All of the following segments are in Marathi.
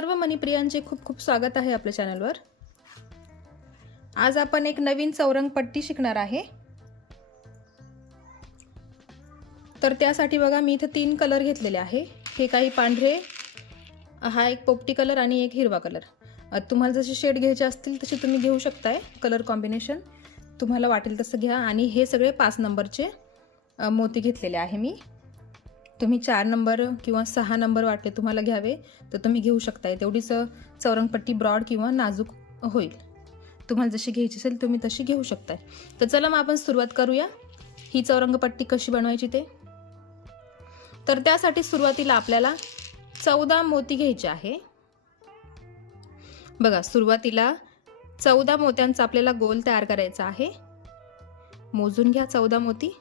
सर्व मणिप्रियांचे खूप खूप स्वागत आहे आपल्या चॅनलवर. आज आपण एक नवीन चौरंग पट्टी शिकणार आहे. तर त्यासाठी बघा मी इथं तीन कलर घेतलेले आहे. हे काही पांढरे हा एक पोपटी कलर आणि एक हिरवा कलर. तुम्हाला जसे शेड घ्यायचे असतील तसे तुम्ही घेऊ शकताय कलर कॉम्बिनेशन. तुम्हाला वाटेल तसं घ्या. आणि हे सगळे पाच नंबरचे मोती घेतलेले आहे मी. तुम्ही चार नंबर किंवा सहा नंबर वाटले तुम्हाला घ्यावे तर तुम्ही घेऊ शकताय. तेवढीच चौरंगपट्टी ब्रॉड किंवा नाजूक होईल. तुम्हाला जशी घ्यायची असेल तुम्ही तशी घेऊ शकताय. तर चला मग आपण सुरुवात करूया. ही चौरंगपट्टी कशी बनवायची ते? तर त्यासाठी सुरुवातीला आपल्याला चौदा मोती घ्यायचे आहे. बघा सुरुवातीला चौदा मोत्यांचा आपल्याला गोल तयार करायचा आहे. मोजून घ्या चौदा मोती.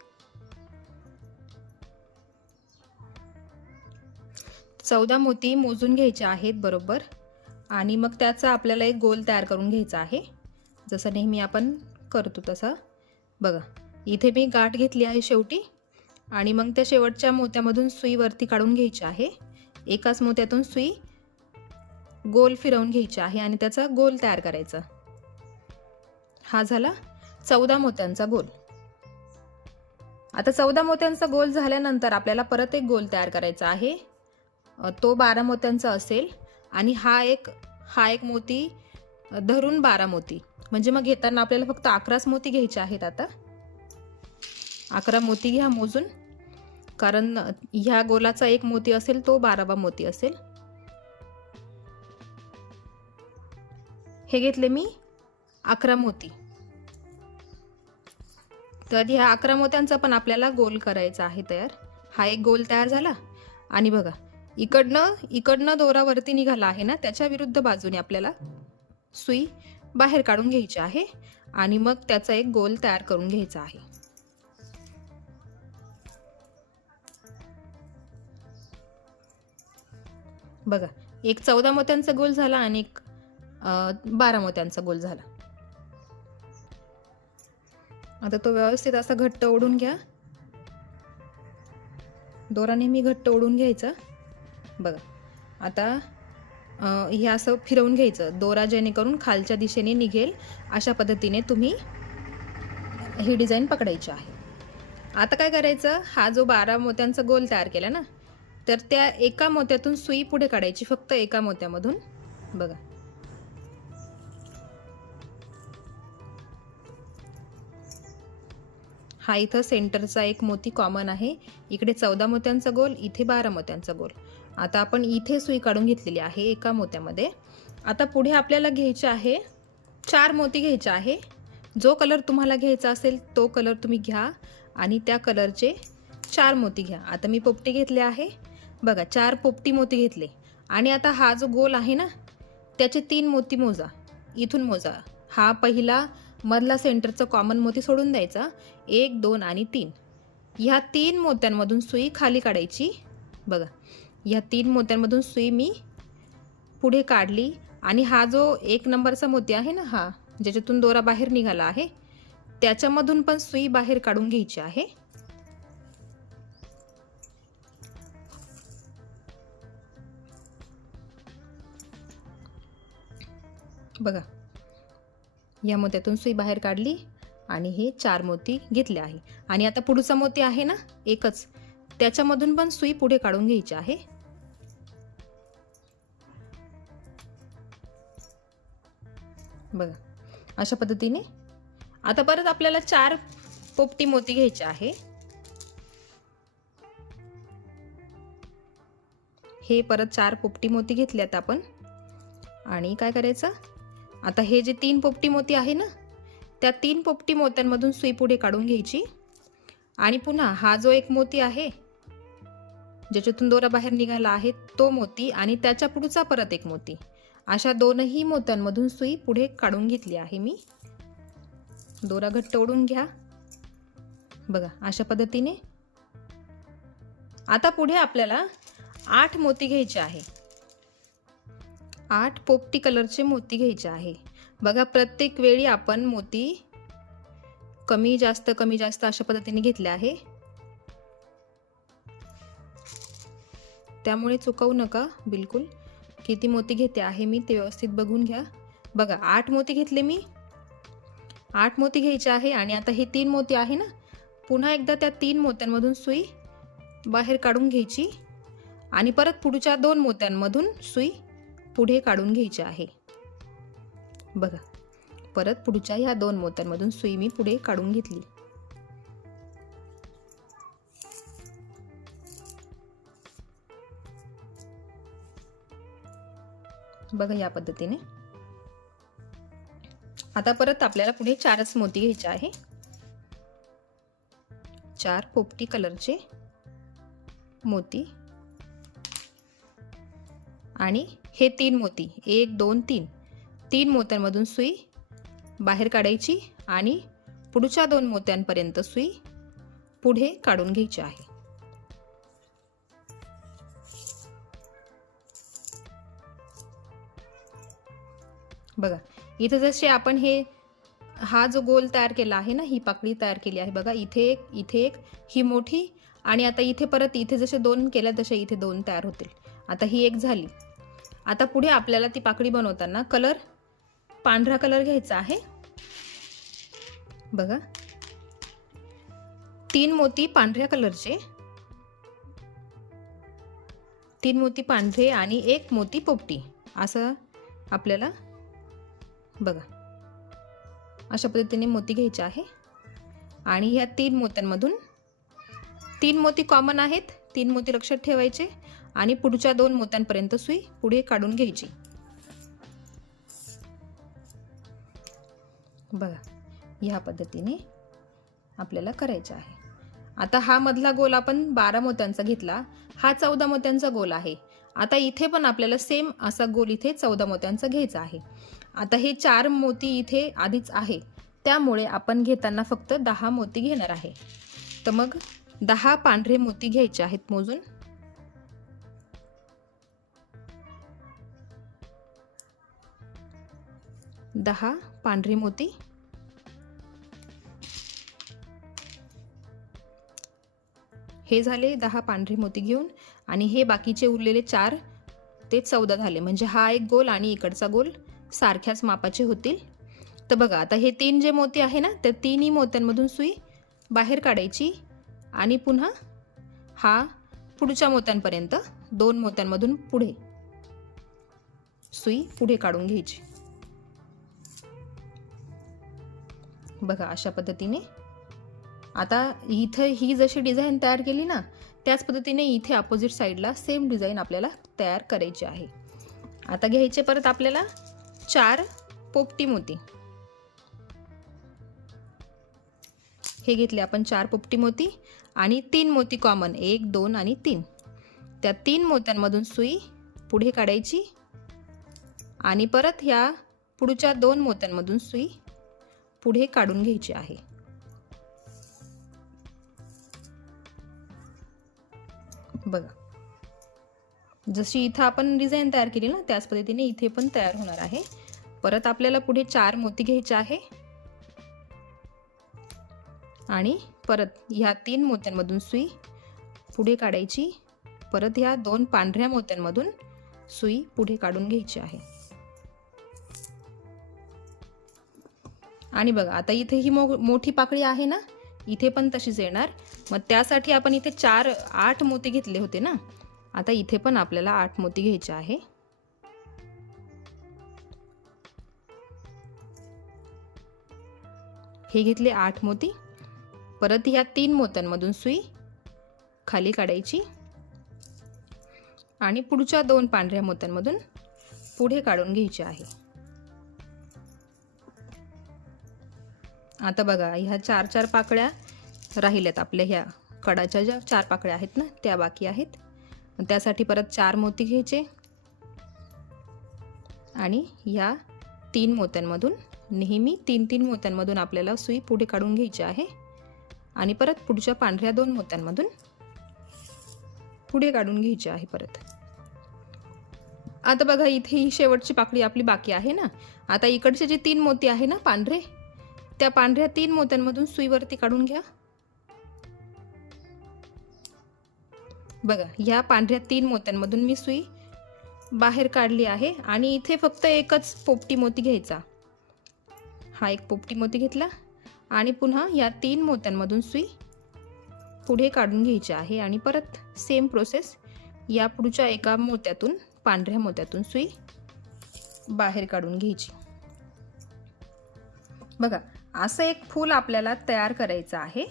चौदा मोती मोजून घ्यायचे आहेत बरोबर? आणि मग त्याचा आपल्याला एक गोल तयार करून घ्यायचा आहे. जसं नेहमी आपण करतो तसं. बघा इथे मी गाठ घेतली आहे शेवटी. आणि मग त्या शेवटच्या मोत्यामधून सुई वरती काढून घ्यायची आहे. एकाच मोत्यातून सुई गोल फिरवून घ्यायची आहे आणि त्याचा गोल तयार करायचा. हा झाला चौदा मोत्यांचा गोल. आता चौदा मोत्यांचा गोल झाल्यानंतर आपल्याला परत एक गोल तयार करायचा आहे. तो बारा मोत्यांचा असेल आणि हा एक हा एक मोती धरून बारा मोती म्हणजे मग घेताना आपल्याला फक्त अकराच मोती घ्यायचे आहेत आता. अकरा मोती घ्या मोजून. कारण ह्या गोलाचा एक मोती असेल तो बारावा मोती असेल. हे घेतले मी अकरा मोती. तर ह्या अकरा मोत्यांचा पण आपल्याला गोल करायचा आहे तयार. हा एक गोल तयार झाला. आणि बघा इकडनं इकडनं दोरा वरती निघाला आहे ना त्याच्या विरुद्ध बाजूने आपल्याला सुई बाहेर काढून घ्यायची आहे आणि मग त्याचा एक गोल तयार करून घ्यायचा आहे. बघा एक चौदा मोत्यांचा गोल झाला आणि एक बारा मोत्यांचा गोल झाला. आता तो व्यवस्थित असा घट्ट ओढून घ्या. दोरा नेहमी घट्ट ओढून घ्यायचा. बघा. आता हे असं फिरवून घ्यायचं. दोरा जेणेकरून खालच्या दिशेने निघेल अशा पद्धतीने तुम्ही ही डिझाईन पकडायची आहे. आता काय करायचं? हा जो बारा मोत्यांचा गोल तयार केला ना तर त्या एका मोत्यातून सुई पुढे काढायची फक्त एका मोत्यामधून. बघा. हा इथं सेंटरचा एक मोती कॉमन आहे. इकडे चौदा मोत्यांचा गोल इथे बारा मोत्यांचा गोल. आता आपण इथे सुई काढून घेतलेली आहे एका मोत्यामध्ये. आता पुढे आपल्याला घ्यायचे आहे चार मोती घ्यायचे आहे. जो कलर तुम्हाला घ्यायचा असेल तो कलर तुम्ही घ्या आणि त्या कलरचे चार मोती घ्या. आता मी पोपटी घेतले आहे. बघा चार पोपटी मोती घेतले. आणि आता हा जो गोल आहे ना त्याचे तीन मोती मोजा. इथून मोजा. हा पहिला मधला सेंटरचा कॉमन मोती सोडून द्यायचा. एक दोन आणि तीन. ह्या तीन मोत्यांमधून सुई खाली काढायची. बघा. ह्या तीन मोत्यांमधून सुई मी पुढे काढली. आणि हा जो एक नंबरचा मोती आहे ना हा ज्याच्यातून दोरा बाहेर निघाला आहे त्याच्यामधून पण सुई बाहेर काढून घ्यायची आहे. बघा या मोत्यातून सुई बाहेर काढली आणि हे चार मोती घेतले आहे. आणि आता पुढचा मोती आहे ना एकच. त्याच्यामधून पण सुई पुढे काढून घ्यायची आहे. बघा अशा पद्धतीने. आता परत आपल्याला चार पोपटी मोती घ्यायचे आहे. हे परत चार पोपटी मोती घेतल्यात आपण. आणि काय करायचं? आता हे जे तीन पोपटी मोती आहे ना त्या तीन पोपटी मोत्यांमधून सुई पुढे काढून घ्यायची. आणि पुन्हा हा जो एक मोती आहे ज्याच्यातून दोरा बाहेर निघाला आहे तो मोती आणि त्याच्या पुढचा परत एक मोती. अशा दोनही मोत्यांमधून सुई पुढे काढून घेतली आहे मी. दोरा घट्ट ओढून घ्या. बघा अशा पद्धतीने. आता पुढे आपल्याला आठ मोती घ्यायचे आहे. आठ पोपटी कलरचे मोती घ्यायचे आहे. बघा प्रत्येक वेळी आपण मोती कमी जास्त कमी जास्त अशा पद्धतीने घेतले आहे. त्यामुळे चुकवू नका बिलकुल. किती मोती घेते आहे मी ते व्यवस्थित बघून घ्या. बघा आठ मोती घेतले मी. आठ मोती घ्यायचे आहे आणि आता हे तीन मोती आहे ना? पुन्हा एकदा त्या तीन मोत्यांमधून सुई बाहेर काढून घ्यायची. आणि परत पुढच्या दोन मोत्यांमधून सुई पुढे काढून घ्यायची आहे. बघा परत पुढच्या ह्या दोन मोत्यांमधून सुई मी पुढे काढून घेतली. बघा या पद्धतीने. आता परत आपल्याला पुढे चारच मोती घ्यायचे आहे. चार पोपटी कलरचे मोती. आणि हे तीन मोती. एक दोन तीन. तीन मोत्यांमधून सुई बाहेर काढायची आणि पुढच्या दोन मोत्यांपर्यंत सुई पुढे काढून घ्यायची आहे. बघा इथं जसे आपण हे हा जो गोल तयार केला आहे ना ही पाकळी तयार केली आहे. बघा इथे एक इथे एक ही मोठी आणि आता इथे परत इथे जसे दोन केल्या तसे इथे दोन तयार होतील. आता ही एक झाली. आता पुढे आपल्याला ती पाकळी बनवताना कलर पांढरा कलर घ्यायचा आहे. बघा. तीन मोती पांढऱ्या कलरचे. तीन मोती पांढरे आणि एक मोती पोपटी. असं आपल्याला बघा. अशा पद्धतीने मोती घ्यायचे आहे. आणि ह्या तीन मोत्यांमधून तीन मोती कॉमन आहेत. तीन मोती लक्षात ठेवायचे. आणि पुढच्या दोन मोत्यांपर्यंत सुई पुढे काढून घ्यायची. बघा. ह्या पद्धतीने आपल्याला करायचं आहे. आता हा मधला गोल आपण बारा मोत्यांचा घेतला. हा चौदा मोत्यांचा गोल आहे. आता इथे पण आपल्याला सेम असा गोल इथे चौदा मोत्यांचा घ्यायचा आहे. आता हे चार मोती इथे आधीच आहे. त्यामुळे आपण घेताना फक्त दहा मोती घेणार आहे. तर मग दहा पांढरे मोती घ्यायचे आहेत मोजून. दहा पांढरे मोती. हे झाले दहा पांढरे मोती घेऊन आणि हे बाकीचे उरलेले चार ते चौदा झाले. म्हणजे हा एक गोल आणि इकडचा गोल. सारख्याच मापाचे होतील. तर बघा आता हे तीन जे मोती आहे ना त्या तिन्ही मोत्यांमधून सुई बाहेर काढायची आणि पुन्हा हा पुढच्या मोत्यांपर्यंत दोन मोत्यांमधून पुढे सुई पुढे काढून घ्यायची. बघा अशा पद्धतीने. आता इथं ही जशी डिझाईन तयार केली ना त्याच पद्धतीने इथे अपोजिट साईडला सेम डिझाईन आपल्याला तयार करायची आहे. आता घ्यायचे परत आपल्याला चार पोपटी मोती हे घेतले आपण चार पोपटी मोती आणि तीन मोती कॉमन एक दोन आणि तीन. त्या तीन मोत्यांमधून सुई पुढे काढायची आणि परत ह्या पुढच्या दोन मोत्यांमधून सुई पुढे काढून घ्यायची आहे. बघा. जशी इथं आपण डिझाईन तयार केली ना त्याच पद्धतीने इथे पण तयार होणार आहे. परत आपल्याला पुढे चार मोती घ्यायचे आहे. आणि परत ह्या तीन मोत्यांमधून सुई पुढे काढायची. परत ह्या दोन पांढऱ्या मोत्यांमधून सुई पुढे काढून घ्यायची आहे. आणि बघा आता इथे ही मो मोठी पाकळी आहे ना? इथे पण तशीच येणार. मग त्यासाठी आपण इथे चार आठ मोती घेतले होते ना? आता इथे पण आपल्याला आठ मोती घ्यायचे आहे. हे घेतले आठ मोती. परत ह्या तीन मोत्यांमधून सुई खाली काढायची. आणि पुढच्या दोन पांढऱ्या मोत्यांमधून पुढे काढून घ्यायची आहे. आता बघा ह्या चार चार पाकळ्या राहिल्यात आपल्या ह्या कडाच्या ज्या चार पाकळ्या आहेत ना त्या बाकी आहेत. त्यासाठी परत चार मोती घ्यायचे. आणि ह्या तीन मोत्यांमधून नेहमी तीन तीन मोत्यांमधून आपल्याला सुई पुढे काढून घ्यायची आहे. आणि परत पुढच्या पांढऱ्या दोन मोत्यांमधून पुढे काढून घ्यायची आहे परत. आता बघा इथे ही शेवटची पाकळी आपली बाकी आहे ना? आता इकडचे जे तीन मोती आहे ना पांढरे त्या पांढऱ्या तीन मोत्यांमधून सुईवरती काढून घ्या. बघा ह्या पांढऱ्या तीन मोत्यांमधून मी सुई बाहेर काढली आहे आणि इथे फक्त एकच पोपटी मोती घ्यायचा. हा एक पोपटी मोती घेतला आणि पुन्हा या तीन मोत्यांमधून सुई पुढे काढून घ्यायची आहे आणि परत सेम प्रोसेस या पुढच्या एका मोत्यातून पांढऱ्या मोत्यातून सुई बाहेर काढून घ्यायची. बघा असं एक फूल आपल्याला तयार करायचं आहे.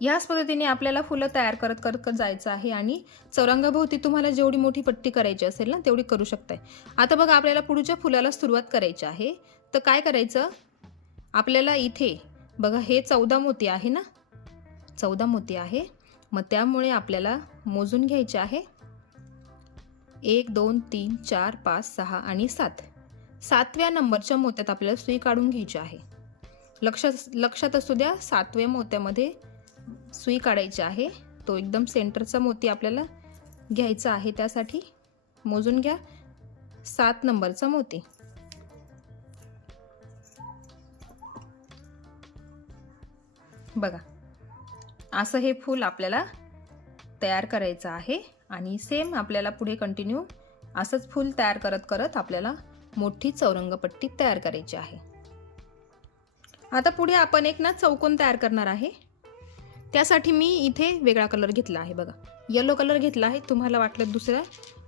याच पद्धतीने आपल्याला फुलं तयार करत करत जायचं आहे आणि चौरंगाभोवती तुम्हाला जेवढी मोठी पट्टी करायची असेल ना तेवढी करू शकताय. आता बघा आपल्याला पुढच्या फुलाला सुरुवात करायची आहे. तर काय करायचं? आपल्याला इथे बघा हे चौदा मोती आहे ना? चौदा मोती आहे. मग त्यामुळे आपल्याला मोजून घ्यायचे आहे. एक दोन तीन चार पाच सहा आणि सात. सातव्या नंबरच्या मोत्यात आपल्याला सुई काढून घ्यायची आहे. लक्षात लक्षात असू द्या सातव्या मोत्यामध्ये सुई काढायची आहे. तो एकदम सेंटरचा मोती आपल्याला घ्यायचा आहे त्यासाठी. मोजून घ्या. सात नंबरचा मोती. बघा. असं हे फूल आपल्याला तयार करायचं आहे आणि सेम आपल्याला पुढे कंटिन्यू असंच फूल तयार करत करत आपल्याला मोठी चौरंगपट्टी तयार करायची आहे. आता पुढे आपण एक ना चौकोन तयार करणार आहे. त्यासाठी मी इथे वेगळा कलर घेतला आहे बघा. येलो कलर घेतला आहे. तुम्हाला वाटलं दुसरा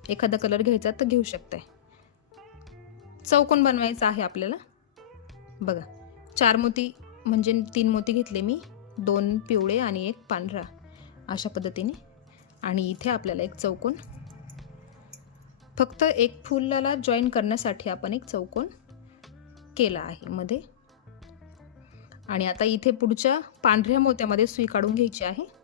एखादा कलर घ्यायचा तर घेऊ शकताय. चौकोन बनवायचा आहे आपल्याला. बघा. चार मोती म्हणजे तीन मोती घेतले मी. दोन पिवळे आणि एक पांढरा अशा पद्धतीने. आणि इथे आपल्याला एक चौकोन. फक्त एक फुलाला जॉईन करण्यासाठी आपण एक चौकोन केला आहे मध्ये. आणि आता इथे पुढच्या पांढऱ्या मोत्यामध्ये सुई काढून घ्यायची आहे.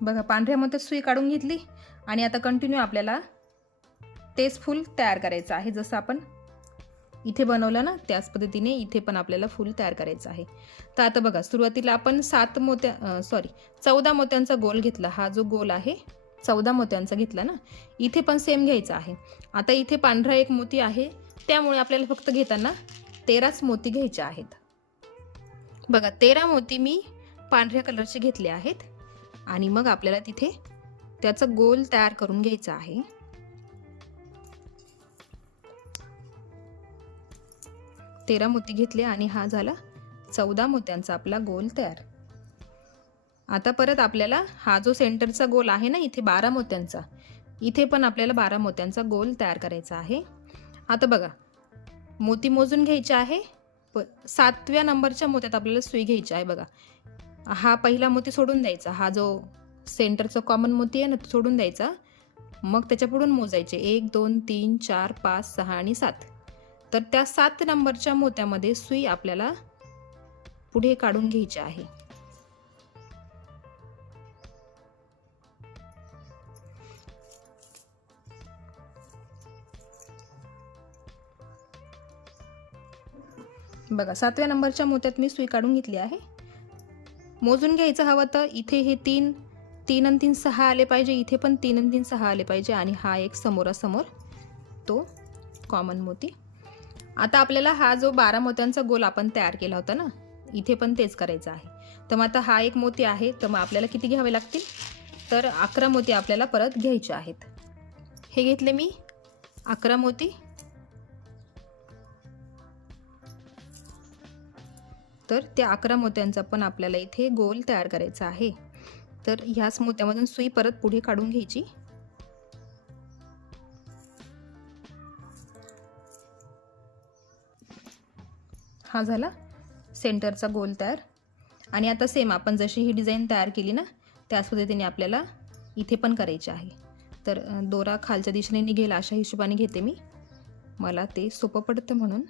बघा पांढऱ्या मोत्यात सुई काढून घेतली. आणि आता कंटिन्यू आपल्याला तेच फूल तयार करायचं आहे. जसं आपण इथे बनवलं ना त्याच पद्धतीने इथे पण आपल्याला फूल तयार करायचं आहे. तर आता बघा सुरुवातीला आपण सात मोत्या सॉरी चौदा मोत्यांचा गोल घेतला. हा जो गोल आहे चौदा मोत्यांचा घेतला ना इथे पण सेम घ्यायचा आहे. आता इथे पांढरा एक मोती आहे. त्यामुळे आपल्याला फक्त घेताना तेराच मोती घ्यायचे आहेत. बघा तेरा मोती मी पांढऱ्या कलरचे घेतले आहेत. आणि मग आपल्याला तिथे त्याचा गोल तयार करून घ्यायचा आहे. तेरा मोती घेतले आणि हा झाला चौदा मोत्यांचा आपला गोल तयार. आता परत आपल्याला हा जो सेंटरचा गोल आहे ना इथे बारा मोत्यांचा इथे पण आपल्याला बारा मोत्यांचा गोल तयार करायचा आहे. आता बघा मोती मोजून घ्यायचे आहे प सातव्या नंबरच्या मोत्यात आपल्याला सुई घ्यायची आहे बघा. हा पहिला मोती सोडून द्यायचा हा जो सेंटरचा कॉमन मोती आहे ना तो सोडून द्यायचा. मग त्याच्यापुढून मोजायचे एक दोन तीन चार पाच सहा आणि सात. तर त्या सात नंबरच्या मोत्यामध्ये सुई आपल्याला पुढे काढून घ्यायची आहे. बघा सातव्या नंबरच्या मोत्यात मी सुई काढून घेतली आहे. मोजून घ्यायचं हवं तर इथे हे तीन तीन आणि तीन सहा आले पाहिजे इथे पण तीन आणि तीन सहा आले पाहिजे आणि हा एक समोरासमोर तो कॉमन मोती. आता आपल्याला हा जो बारा मोत्यांचा गोल आपण तयार केला होता ना इथे पण तेच करायचं आहे. तर मग आता हा एक मोती आहे तर मग आपल्याला किती घ्यावे लागतील? तर अकरा मोती आपल्याला परत घ्यायचे आहेत. हे घेतले मी अकरा मोती. तर त्या अकरा मोत्यांचा पण आपल्याला इथे गोल तयार करायचा आहे. तर ह्याच मोत्यामधून सुई परत पुढे काढून घ्यायची. हा झाला. सेंटरचा गोल तयार. आणि आता सेम आपण जशी ही डिझाईन तयार केली ना त्याच पद्धतीने आपल्याला इथे पण करायचे आहे. तर दोरा खालच्या दिशेने निघेल अशा हिशोबाने घेते मी. मला ते सोपं पडतं म्हणून.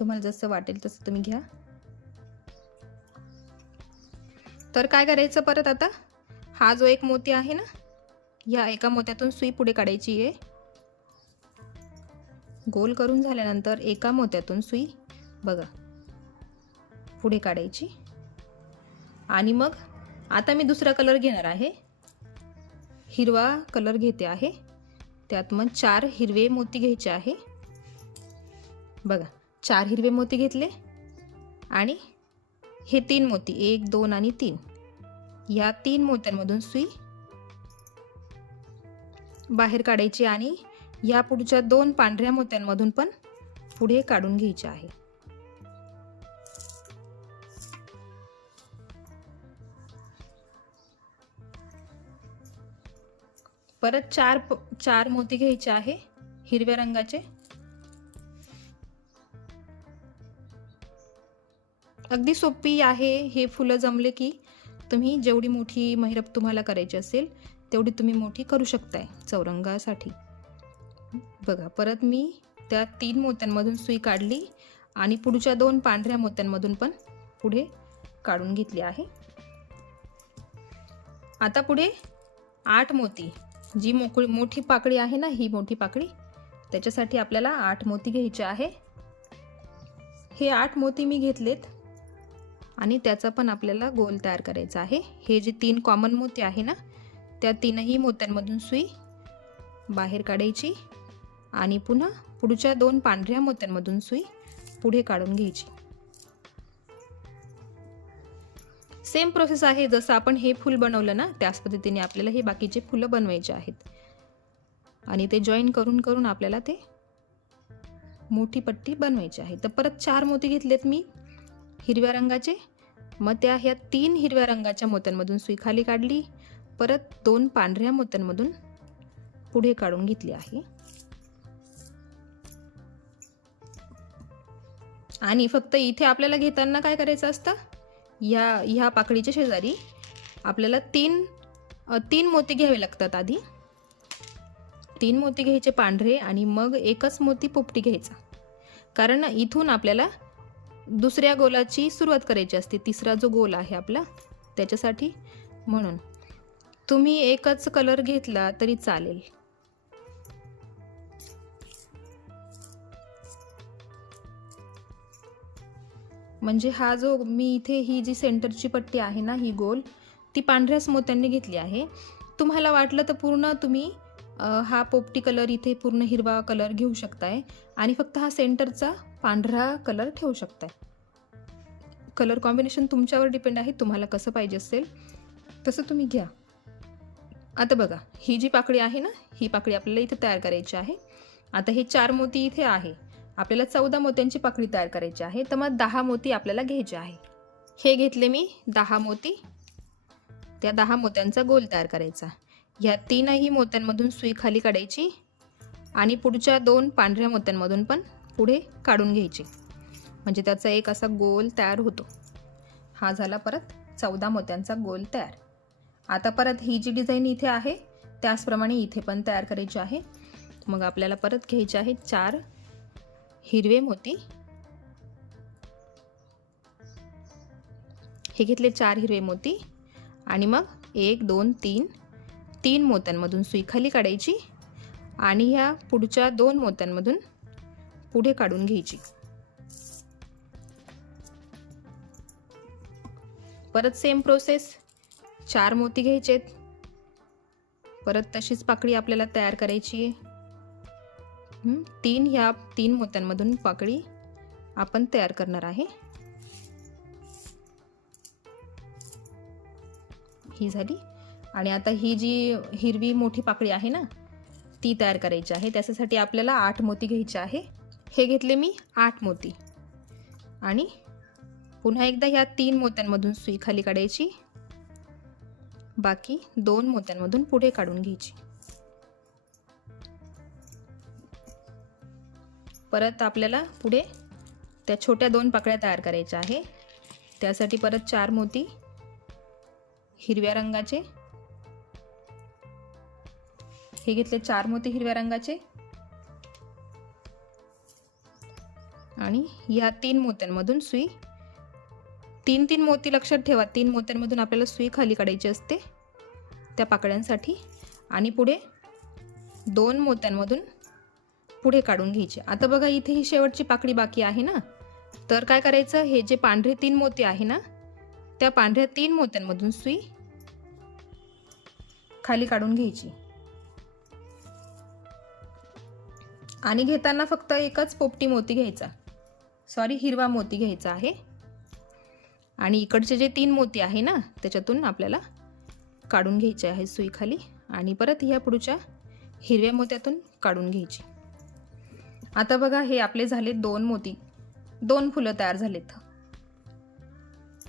तुम्हाला जसं वाटेल तसं तुम्ही घ्या. तर काय करायचं परत आता? हा जो एक मोती आहे ना या एका मोत्यातून सुई पुढे काढायची आहे. गोल करून झाल्यानंतर एका मोत्यातून सुई बघा पुढे काढायची. आणि मग आता मी दुसरा कलर घेणार आहे. हिरवा कलर घेते आहे. त्यात मग चार हिरवे मोती घ्यायचे आहे. बघा चार हिरवे मोती घेतले. आणि हे तीन मोती एक दोन आणि तीन. या तीन मोत्यांमधून सुई बाहेर काढायची आणि या पुढच्या दोन पांढऱ्या मोत्यांमधून पण पुढे काढून घ्यायचे आहे. परत चार चार मोती घ्यायचे आहे हिरव्या रंगाचे. अगदी सोपी आहे हे फुलं जमले की तुम्ही जेवढी मोठी महिरप तुम्हाला करायची असेल तेवढी तुम्ही मोठी करू शकताय चौरंगासाठी. बघा परत मी त्या तीन मोत्यांमधून सुई काढली आणि पुढच्या दोन पांढऱ्या मोत्यांमधून पण पुढे काढून घेतली आहे. आता पुढे आठ मोती. जी मोकळी मोठी पाकळी आहे ना ही मोठी पाकळी त्याच्यासाठी आपल्याला आठ मोती घ्यायचे आहे. हे आठ मोती मी घेतलेत आणि त्याचा पण आपल्याला गोल तयार करायचा आहे. हे जे तीन कॉमन मोती आहे ना त्या तीनही मोत्यांमधून सुई बाहेर काढायची. आणि पुन्हा पुढच्या दोन पांढऱ्या मोत्यांमधून सुई पुढे काढून घ्यायची. सेम प्रोसेस आहे जसं आपण हे फूल बनवलं ना त्याच पद्धतीने आपल्याला हे बाकीचे फुलं बनवायचे आहेत. आणि ते जॉईन करून करून आपल्याला ते मोठी पट्टी बनवायची आहे. तर परत चार मोती घेतलेत मी. हिरव्या रंगाचे. मग त्या ह्या तीन हिरव्या रंगाच्या मोत्यांमधून सुई खाली काढली. परत दोन पांढऱ्या मोत्यांमधून पुढे काढून घेतली आहे. आणि फक्त इथे आपल्याला घेताना काय करायचं असतं? ह्या ह्या पाकळीच्या शेजारी आपल्याला तीन तीन मोती घ्यावे लागतात आधी. तीन मोती घ्यायचे पांढरे आणि मग एकच मोती पोपटी घ्यायचा. कारण इथून आपल्याला दुसऱ्या गोलाची सुरुवात करायची असते. तिसरा जो गोल आहे आपला त्याच्यासाठी म्हणून. तुम्ही एकच कलर घेतला तरी चालेल. म्हणजे हा जो मी इथे ही जी सेंटरची पट्टी आहे ना ही गोल ती पांढऱ्याच मोत्यांनी घेतली आहे. तुम्हाला वाटलं तर पूर्ण तुम्ही हा पोपटी कलर इथे पूर्ण हिरवा कलर घेऊ शकताय आणि फक्त हा सेंटरचा पांढरा कलर ठेवू शकताय. कलर कॉम्बिनेशन तुमच्यावर डिपेंड आहे तुम्हाला कसं पाहिजे असेल तसं तुम्ही घ्या. आता बघा ही जी पाकळी आहे ना ही पाकळी आपल्याला इथे तयार करायची आहे. आता हे चार मोती इथे आहे. आपल्याला चौदा मोत्यांची पाकळी तयार करायची आहे. तर मग दहा मोती आपल्याला घ्यायचे आहे. हे घेतले मी दहा मोती. त्या दहा मोत्यांचा गोल तयार करायचा. ह्या तीनही मोत्यांमधून सुई खाली काढायची आणि पुढच्या दोन पांढऱ्या मोत्यांमधून पण पुढे काढून घ्यायची. म्हणजे त्याचा एक असा गोल तयार होतो. हा झाला परत चौदा मोत्यांचा गोल तयार. आता परत ही जी डिझाईन इथे आहे त्याचप्रमाणे इथे पण तयार करायची आहे. मग आपल्याला परत घ्यायचे आहे चार हिरवे मोती. हे घेतले चार हिरवे मोती. आणि मग एक दोन तीन. तीन मोत्यांमधून सुई खाली काढायची. आणि ह्या पुढच्या दोन मोत्यांमधून पुढे काढून घ्यायची. परत सेम प्रोसेस चार मोती घ्यायचेत. परत तशीच पाकळी आपल्याला तयार करायची. आहे तीन ह्या तीन मोत्यांमधून पाकळी आपण तयार करणार आहे. ही झाली. आणि आता ही जी हिरवी मोठी पाकळी आहे ना ती तयार करायची आहे. त्याच्यासाठी आपल्याला आठ मोती घ्यायचे आहे. हे घेतले मी आठ मोती. आणि पुन्हा एकदा ह्या तीन मोत्यांमधून सुई खाली काढायची. बाकी दोन मोत्यांमधून पुढे काढून घ्यायची. परत आपल्याला पुढे त्या छोट्या दोन पाकळ्या तयार करायच्या आहे. त्यासाठी परत चार मोती हिरव्या रंगाचे. हे घेतले चार मोती हिरव्या रंगाचे. आणि ह्या तीन मोत्यांमधून सुई. तीन तीन मोती लक्षात ठेवा. तीन मोत्यांमधून आपल्याला सुई खाली काढायची असते त्या पाकळ्यांसाठी. आणि पुढे दोन मोत्यांमधून पुढे काढून घ्यायची. आता बघा इथे ही शेवटची पाकळी बाकी आहे ना? तर काय करायचं? हे जे पांढरे तीन मोती आहे ना त्या पांढऱ्या तीन मोत्यांमधून सुई खाली काढून घ्यायची. आणि घेताना फक्त एकच पोपटी मोती घ्यायचा. सॉरी हिरवा मोती घ्यायचा आहे. आणि इकडचे जे तीन मोती आहे ना त्याच्यातून आपल्याला काढून घ्यायचे आहे सुई खाली. आणि परत ह्या पुढच्या हिरव्या मोत्यातून काढून घ्यायची. आता बघा हे आपले झाले दोन मोती. दोन फुलं तयार झालेत.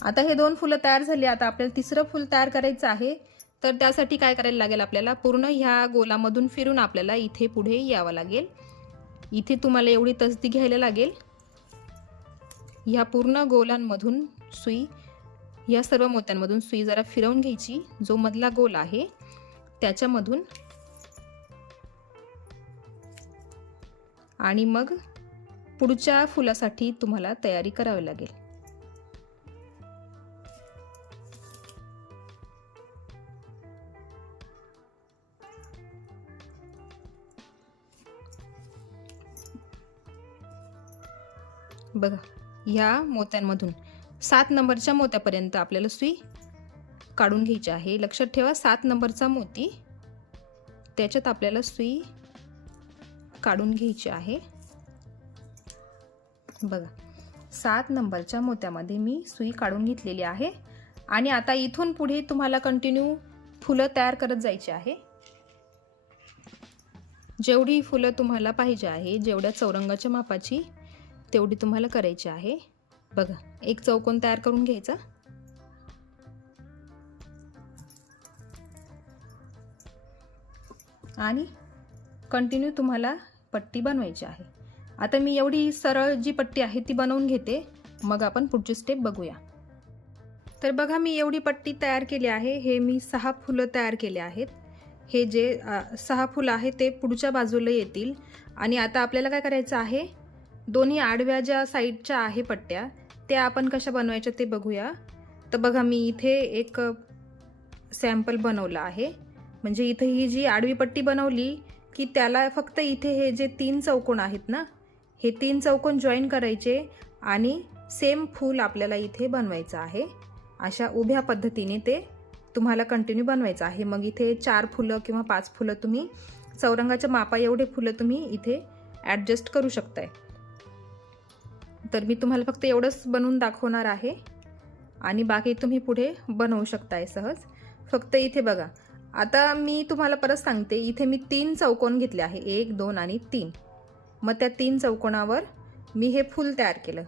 आता हे दोन फुलं तयार झाली आता आपल्याला तिसरं फुल तयार करायचं आहे. तर त्यासाठी काय करायला लागेल आपल्याला? पूर्ण ह्या गोलामधून फिरून आपल्याला इथे पुढे यावं लागेल. इथे तुम्हाला एवढी तसदी घ्यायला लागेल. ह्या पूर्ण गोलांमधून सुई या सर्व मोत्यांमधून सुई जरा फिरवून घ्यायची. जो मधला गोल आहे त्याच्यामधून आणि मग पुढच्या फुलासाठी तुम्हाला तयारी करावी लागेल. बघा ह्या मोत्यांमधून सात नंबरच्या मोत्यापर्यंत आपल्याला सुई काढून घ्यायची आहे. लक्षात ठेवा सात नंबरचा मोती त्याच्यात आपल्याला सुई काढून घ्यायची आहे. बघा सात नंबरच्या मोत्यामध्ये मी सुई काढून घेतलेली आहे. आणि आता इथून पुढे तुम्हाला कंटिन्यू फुलं तयार करत जायची आहे. जेवढी फुलं तुम्हाला पाहिजे आहे जेवढ्या चौरंगाच्या मापाची तेवढी तुम्हाला करायची आहे. बघा एक चौकोन तयार करून घ्यायचा. आणि कंटिन्यू तुम्हाला पट्टी बनवायची आहे. आता मी एवढी सरळ जी पट्टी आहे ती बनवून घेते. मग आपण पुढची स्टेप बघूया. तर बघा मी एवढी पट्टी तयार केली आहे. हे मी सहा फुलं तयार केले आहेत. हे जे सहा फुलं आहे ते पुढच्या बाजूला येतील. आणि आता आपल्याला काय करायचं आहे? दोन्ही आडव्या ज्या साईडच्या आहे पट्ट्या त्या आपण कशा बनवायच्या ते बघूया. तर बघा मी इथे एक सॅम्पल बनवलं आहे. म्हणजे इथे ही जी आडवी पट्टी बनवली की त्याला फक्त इथे हे जे तीन चौकोन आहेत ना हे तीन चौकोन जॉईन करायचे आणि सेम फूल आपल्याला इथे बनवायचं आहे. अशा उभ्या पद्धतीने ते तुम्हाला कंटिन्यू बनवायचं आहे. मग इथे चार फुलं किंवा पाच फुलं तुम्ही चौरंगाच्या मापा एवढे फुलं तुम्ही इथे ॲडजस्ट करू शकताय. तर मी तुम्हाला फक्त एवढंच बनवून दाखवणार आहे आणि बाकी तुम्ही पुढे बनवू शकताय सहज. फक्त इथे बघा आता मी तुम्हाला परत सांगते इथे मी तीन चौकोन घेतले आहे एक दोन आणि तीन. मग त्या तीन चौकोनावर मी हे फूल तयार केलं.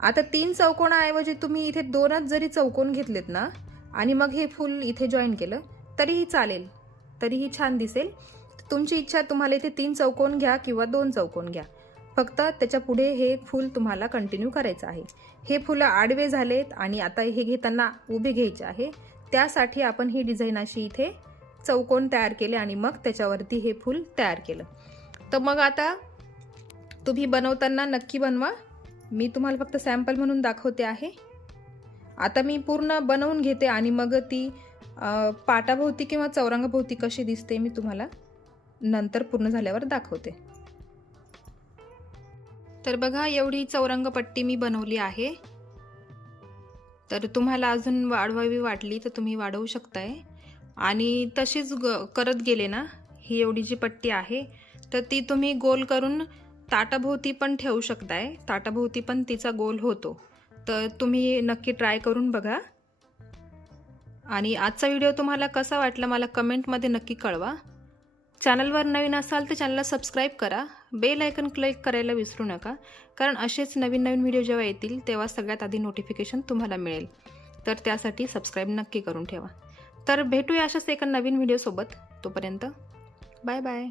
आता तीन चौकोनाऐवजी तुम्ही इथे दोनच जरी चौकोन घेतलेत ना आणि मग हे फूल इथे जॉईन केलं तरीही चालेल तरीही छान दिसेल. तुमची इच्छा तुम्हाला इथे तीन चौकोन घ्या किंवा दोन चौकोन घ्या. फक्त त्याच्या पुढे हे फूल तुम्हाला कंटिन्यू करायचं आहे. हे फुलं आडवे झालेत आणि आता हे घेताना उभे घ्यायचे आहे. त्यासाठी आपण ही डिझाईन अशी इथे चौकोन तयार केले आणि मग त्याच्यावरती हे फूल तयार केलं. तर मग आता तुम्ही बनवताना नक्की बनवा. मी तुम्हाला फक्त सॅम्पल म्हणून दाखवते आहे. आता मी पूर्ण बनवून घेते आणि मग ती पाटाभोवती किंवा चौरंगाभोवती कशी दिसते मी तुम्हाला नंतर पूर्ण झाल्यावर दाखवते. तर बघा एवढी चौरंगपट्टी मी बनवली आहे. तर तुम्हाला अजून वाढवावी वाटली तर तुम्ही वाढवू शकताय. आणि तशीच ग करत गेले ना ही एवढी जी पट्टी आहे तर ती तुम्ही गोल करून ताटाभोवती पण ठेवू शकताय. ताटाभोवती पण तिचा गोल होतो. तर तुम्ही नक्की ट्राय करून बघा. आणि आजचा व्हिडिओ तुम्हाला कसा वाटला मला कमेंटमध्ये नक्की कळवा. चॅनलवर नवीन असाल तर चॅनलला सबस्क्राईब करा. बेल आयकन क्लिक करायला विसरू नका कारण असेच नवीन नवीन व्हिडिओ जेव्हा येतील तेव्हा सगळ्यात आधी नोटिफिकेशन तुम्हाला मिळेल. तर त्यासाठी सबस्क्राईब नक्की करून ठेवा. तर भेटूया अशाच एका नवीन व्हिडिओसोबत. तोपर्यंत बाय बाय